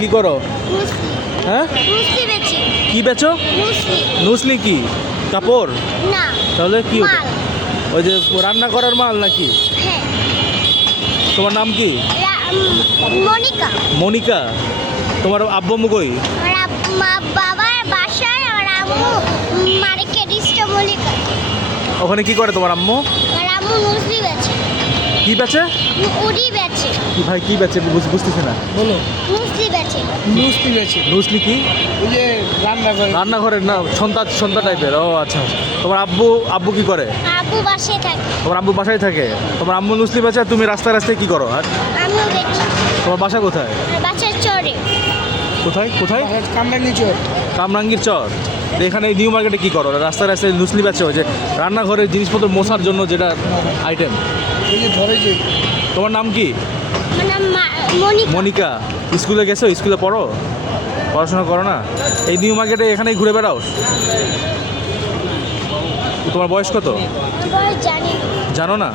কি করো? মুসলি হ্যাঁ, মুসলি বেচি। কি বেচো? মুসলি নুসলি কি কাপড়? না, তাহলে কি ওটা? মাল। ওই যে রান্না করার মাল নাকি? হ্যাঁ, তোমার নাম কি? মনিকা। মনিকা। তোমার আব্বু আম্মু কই? আমার বাবার বাসায়, আমার আম্মু মার্কেট ইস্টা মনিকা। ওখানে কি করে তোমার আম্মু? আমার আম্মু মুসলি বেচে, কি বেচে? উড়ি বেচে, কি ভাই কি বেচে বুঝতেছি না, বলো। মুসলি বেচে। মুসলি বেছে নুসলি কি? ওই যে রান্না করে রান্নাঘরের না, সন্তা সন্তা টাইপের। ও আচ্ছা। তোমার আব্বু আব্বু কি করে? আব্বু বাসায় থাকে, তোমার আব্বু বাসায় থাকে। তোমার আম্মু নুসলি বেচে, আর তুমি রাস্তায় রাস্তায় কি করো? আর আমিও বেচি। তোমার বাসা কোথায়? আর বাসায় চড়ে কোথায় কোথায়? কামরাঙ্গি চোর কামরাঙ্গীর চর। তো এখানে এই নিউ মার্কেটে কি করো? রাস্তায় রাস্তায় নুসলি বেচে, ওই যে রান্নাঘরের জিনিসপত্র মোছার জন্য যেটা আইটেম। ওই যে ধরে যে তোমার নাম কি? আমার নাম মনিকা। মনিকা। স্কুলে গেছো? স্কুলে পড়ো? পড়াশোনা করো না? এই নিউ মার্কেটে এখানেই ঘুরে বেড়াও? তোমার বয়স কত? আমার জানি না। জানো না?